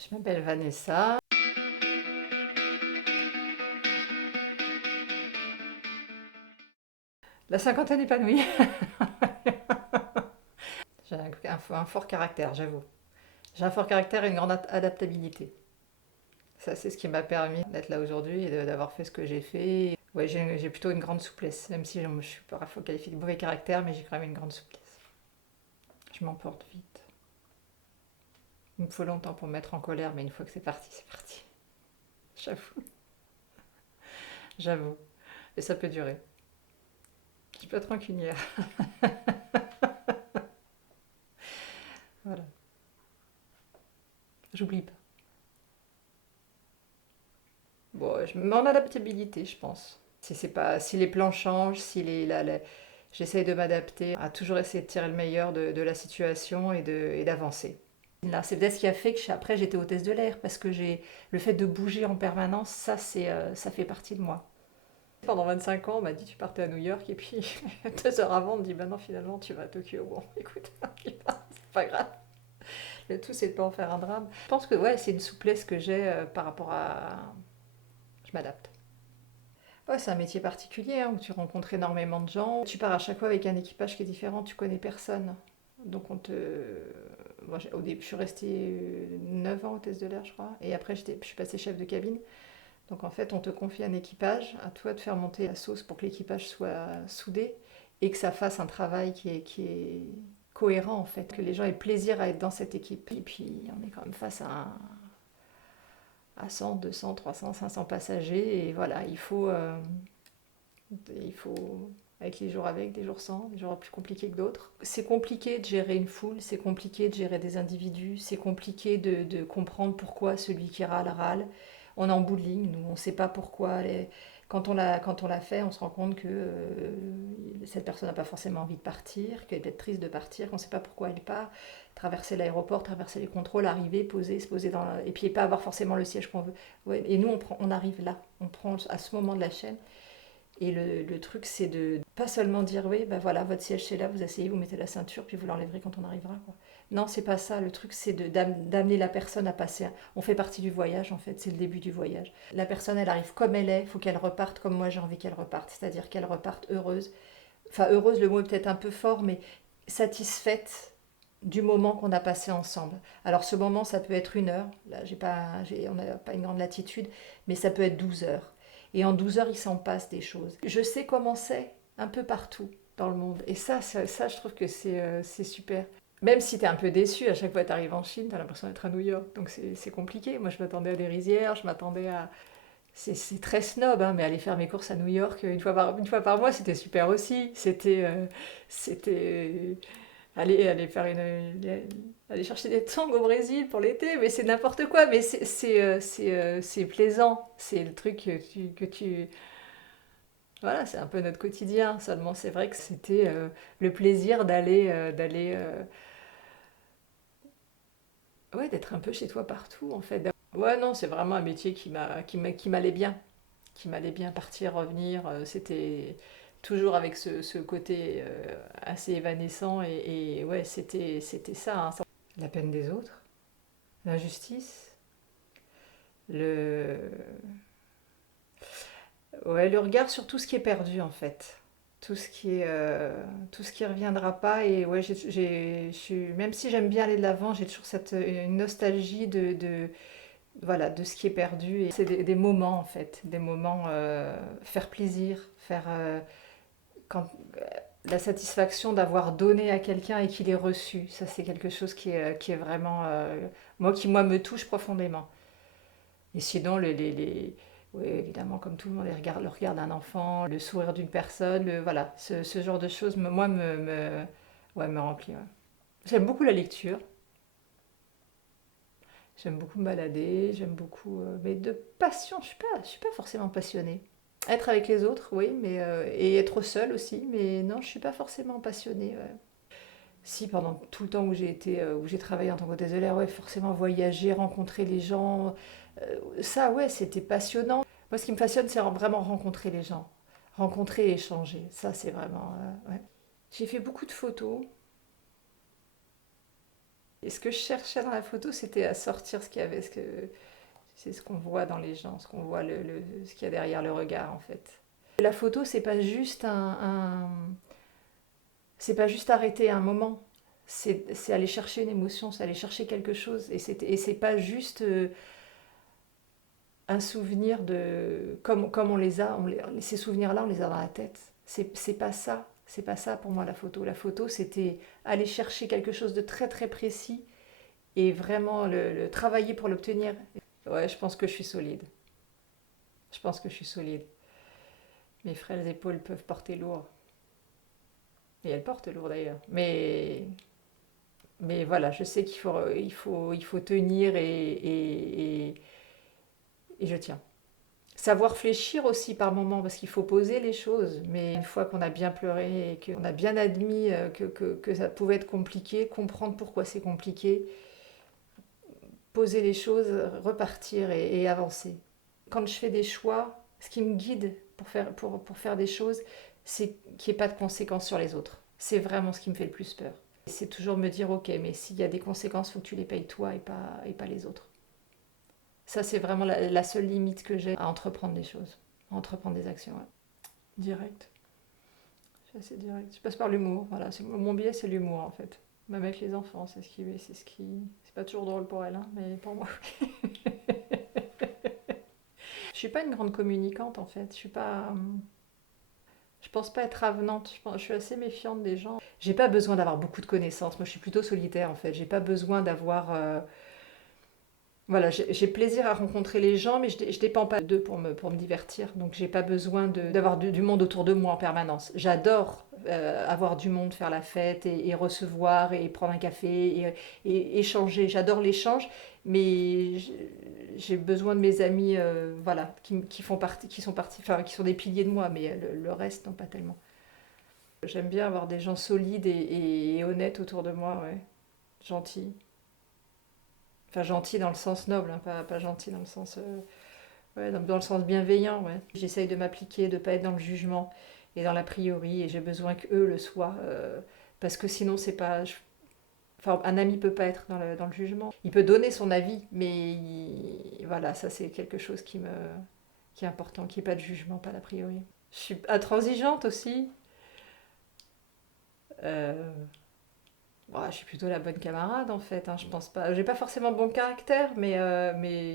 Je m'appelle Vanessa. La cinquantaine épanouie. J'ai un fort caractère, j'avoue. J'ai un fort caractère et une grande adaptabilité. Ça, c'est ce qui m'a permis d'être là aujourd'hui et d'avoir fait ce que j'ai fait. Ouais, j'ai plutôt une grande souplesse, même si je suis parfois qualifiée de mauvais caractère, mais j'ai quand même une grande souplesse. Je m'emporte vite. Il me faut longtemps pour me mettre en colère, mais une fois que c'est parti, c'est parti. J'avoue, j'avoue. Et ça peut durer. Je peux être rancunière. Voilà. J'oublie pas. Bon, je me mets en adaptabilité, je pense. Si c'est pas, si les plans changent, si j'essaye de m'adapter, à toujours essayer de tirer le meilleur de la situation et d'avancer. Là, c'est peut-être ce qui a fait que après j'étais hôtesse de l'air parce que j'ai le fait de bouger en permanence, ça fait partie de moi. Pendant 25 ans, on m'a dit tu partais à New York et puis 2 heures avant, on me dit bah non finalement tu vas à Tokyo. Bon, écoute, c'est pas grave. Le tout c'est de pas en faire un drame. Je pense que ouais, c'est une souplesse que j'ai par rapport à, je m'adapte. Ouais, c'est un métier particulier hein, où tu rencontres énormément de gens. Tu pars à chaque fois avec un équipage qui est différent, tu connais personne. Donc on te. Moi, au début, je suis restée 9 ans hôtesse de l'air, je crois. Et après, je suis passée chef de cabine. Donc en fait, on te confie un équipage, à toi de faire monter la sauce pour que l'équipage soit soudé et que ça fasse un travail qui est cohérent en fait, que les gens aient plaisir à être dans cette équipe. Et puis on est quand même face à 100, 200, 300, 500 passagers et voilà, il faut avec les jours avec, des jours sans, des jours plus compliqués que d'autres. C'est compliqué de gérer une foule, c'est compliqué de gérer des individus, c'est compliqué de comprendre pourquoi celui qui râle râle. On est en bout de ligne, nous, on ne sait pas pourquoi. Quand on l'a fait, on se rend compte que cette personne n'a pas forcément envie de partir, qu'elle est peut-être triste de partir, qu'on ne sait pas pourquoi elle part. Traverser l'aéroport, traverser les contrôles, arriver, poser, se poser et puis pas avoir forcément le siège qu'on veut. Ouais, et nous, on arrive là, on prend à ce moment de la chaîne et le truc, c'est de pas seulement dire oui, ben voilà, votre siège c'est là, vous asseyez, vous mettez la ceinture, puis vous l'enlèverez quand on arrivera. Quoi. Non, c'est pas ça. Le truc, c'est d'amener la personne à passer. On fait partie du voyage, en fait. C'est le début du voyage. La personne, elle arrive comme elle est. Il faut qu'elle reparte comme moi j'ai envie qu'elle reparte. C'est-à-dire qu'elle reparte heureuse. Enfin, heureuse, le mot est peut-être un peu fort, mais satisfaite du moment qu'on a passé ensemble. Alors, ce moment, ça peut être 1 heure. Là, on n'a pas une grande latitude, mais ça peut être 12 heures. Et en 12 heures, il s'en passe des choses. Je sais comment c'est un peu partout dans le monde. Et ça je trouve que c'est super. Même si tu es un peu déçu, à chaque fois que tu arrives en Chine, tu as l'impression d'être à New York. Donc c'est compliqué. Moi, je m'attendais à des rizières, je m'attendais à. C'est très snob, hein, mais aller faire mes courses à New York une fois par mois, c'était super aussi. C'était aller faire aller chercher des tongs au Brésil pour l'été, mais c'est n'importe quoi. Mais c'est plaisant. C'est le truc que tu. Voilà, c'est un peu notre quotidien. Seulement, c'est vrai que c'était le plaisir d'aller. Ouais, d'être un peu chez toi partout, en fait. Ouais, non, c'est vraiment un métier qui m'allait bien. Qui m'allait bien partir, revenir. C'était toujours avec ce côté assez évanescent. Et ouais, c'était ça, hein. La peine des autres, l'injustice, le... Ouais, le regard sur tout ce qui est perdu, en fait. Tout ce qui reviendra pas. Et ouais, même si j'aime bien aller de l'avant, j'ai toujours une nostalgie voilà, de ce qui est perdu. Et c'est des moments, en fait. Des moments, faire plaisir, quand, la satisfaction d'avoir donné à quelqu'un et qu'il ait reçu. Ça, c'est quelque chose qui est vraiment, moi, me touche profondément. Et sinon, oui, évidemment, comme tout le monde, le regard d'un enfant, le sourire d'une personne, voilà, ce genre de choses, moi, ouais, me remplit. Ouais. J'aime beaucoup la lecture, j'aime beaucoup me balader, j'aime beaucoup. Mais de passion, je suis pas forcément passionnée. Être avec les autres, oui, et être seule aussi, mais non, je suis pas forcément passionnée. Ouais. Si, pendant tout le temps où j'ai travaillé en tant qu'hôtesse de l'air, ouais, forcément voyager, rencontrer les gens, ça, ouais, c'était passionnant. Moi, ce qui me passionne, c'est vraiment rencontrer les gens, rencontrer et échanger. Ça, c'est vraiment, ouais. J'ai fait beaucoup de photos. Et ce que je cherchais dans la photo, c'était à sortir ce qu'il y avait, c'est ce qu'on voit dans les gens, ce qu'on voit, ce qu'il y a derrière le regard en fait. La photo, c'est pas juste arrêter un moment, c'est aller chercher une émotion, c'est aller chercher quelque chose. Et c'est pas juste un souvenir comme on les a, ces souvenirs-là, on les a dans la tête. C'est pas ça. C'est pas ça pour moi la photo. La photo, c'était aller chercher quelque chose de très très précis et vraiment le travailler pour l'obtenir. Ouais, je pense que je suis solide. Je pense que je suis solide. Mes frêles épaules peuvent porter lourd. Et elles portent lourd d'ailleurs. Mais voilà, je sais qu'il faut tenir et je tiens. Savoir fléchir aussi par moments, parce qu'il faut poser les choses. Mais une fois qu'on a bien pleuré et qu'on a bien admis que ça pouvait être compliqué, comprendre pourquoi c'est compliqué, poser les choses, repartir et avancer. Quand je fais des choix, ce qui me guide pour faire des choses, c'est qu'il n'y ait pas de conséquences sur les autres. C'est vraiment ce qui me fait le plus peur. C'est toujours me dire, ok, mais s'il y a des conséquences, il faut que tu les payes toi et pas les autres. Ça, c'est vraiment la seule limite que j'ai à entreprendre des choses, à entreprendre des actions. Ouais. Direct. C'est assez direct. Je passe par l'humour. Voilà, mon biais, c'est l'humour en fait. Même avec les enfants, c'est pas toujours drôle pour elle, hein, mais pour moi. Je suis pas une grande communicante en fait. Je pense pas être avenante. Je suis assez méfiante des gens. J'ai pas besoin d'avoir beaucoup de connaissances. Moi, je suis plutôt solitaire en fait. J'ai pas besoin d'avoir. Voilà, j'ai plaisir à rencontrer les gens, mais je dépends pas d'eux pour me divertir. Donc, j'ai pas besoin d'avoir du monde autour de moi en permanence. J'adore avoir du monde, faire la fête et recevoir et prendre un café et échanger. J'adore l'échange, mais j'ai besoin de mes amis, voilà, qui font partie, qui sont partis, enfin, qui sont des piliers de moi, mais le reste, non, pas tellement. J'aime bien avoir des gens solides et honnêtes autour de moi, ouais, gentils. Enfin, gentil dans le sens noble, hein, pas gentil dans le sens, ouais, dans le sens bienveillant. Ouais. J'essaye de m'appliquer, de ne pas être dans le jugement et dans l'a priori, et j'ai besoin qu'eux le soient, parce que sinon, c'est pas. Enfin, un ami peut pas être dans le jugement. Il peut donner son avis, mais voilà, ça c'est quelque chose qui est important, qui n'y ait pas de jugement, pas d'a priori. Je suis intransigeante aussi. Euh, Ouais, je suis plutôt la bonne camarade en fait, hein, je pense pas. J'ai pas forcément bon caractère, mais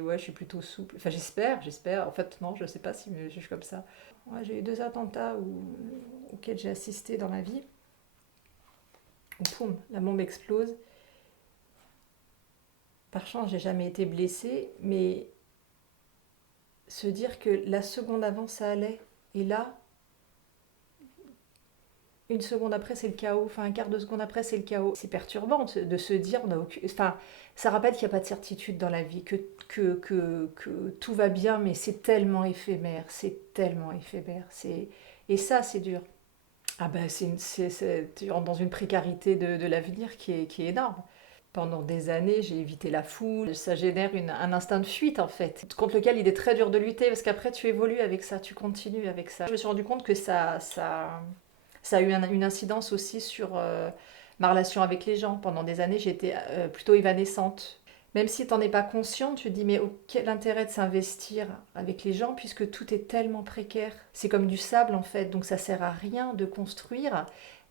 ouais, je suis plutôt souple. Enfin, j'espère. En fait, non, je sais pas si je suis comme ça. Ouais, j'ai eu 2 attentats auxquels j'ai assisté dans ma vie. Où, poum, la bombe explose. Par chance, j'ai jamais été blessée, mais se dire que la seconde avant ça allait, et là, une seconde après, c'est le chaos. Enfin, un quart de seconde après, c'est le chaos. C'est perturbant de se dire, on a aucune. Enfin, ça rappelle qu'il n'y a pas de certitude dans la vie, que tout va bien, mais c'est tellement éphémère. C'est tellement éphémère. Et ça, c'est dur. Ah ben, tu rentres dans une précarité de l'avenir qui est énorme. Pendant des années, j'ai évité la foule. Ça génère un instinct de fuite, en fait, contre lequel il est très dur de lutter, parce qu'après, tu évolues avec ça, tu continues avec ça. Je me suis rendu compte que ça a eu une incidence aussi sur ma relation avec les gens. Pendant des années, j'étais plutôt évanescente. Même si tu n'en es pas conscient, tu te dis, mais quel intérêt de s'investir avec les gens puisque tout est tellement précaire. C'est comme du sable en fait, donc ça sert à rien de construire.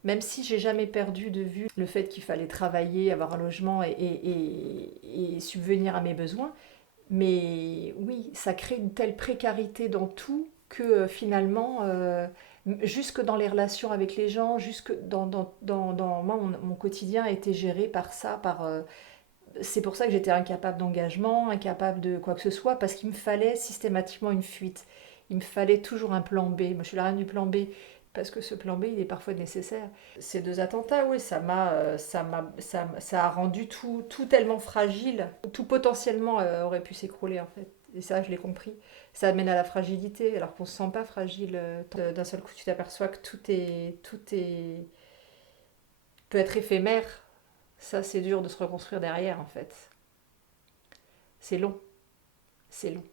Même si j'ai jamais perdu de vue le fait qu'il fallait travailler, avoir un logement et subvenir à mes besoins. Mais oui, ça crée une telle précarité dans tout que finalement, jusque dans les relations avec les gens, jusque moi, mon quotidien a été géré par ça, c'est pour ça que j'étais incapable d'engagement, incapable de quoi que ce soit, parce qu'il me fallait systématiquement une fuite. Il me fallait toujours un plan B. Moi, je suis la reine du plan B, parce que ce plan B, il est parfois nécessaire. Ces 2 attentats, oui, ça a rendu tout tellement fragile. Tout potentiellement aurait pu s'écrouler, en fait. Et ça, je l'ai compris. Ça amène à la fragilité, alors qu'on ne se sent pas fragile. D'un seul coup, tu t'aperçois que peut être éphémère. Ça, c'est dur de se reconstruire derrière, en fait. C'est long. C'est long.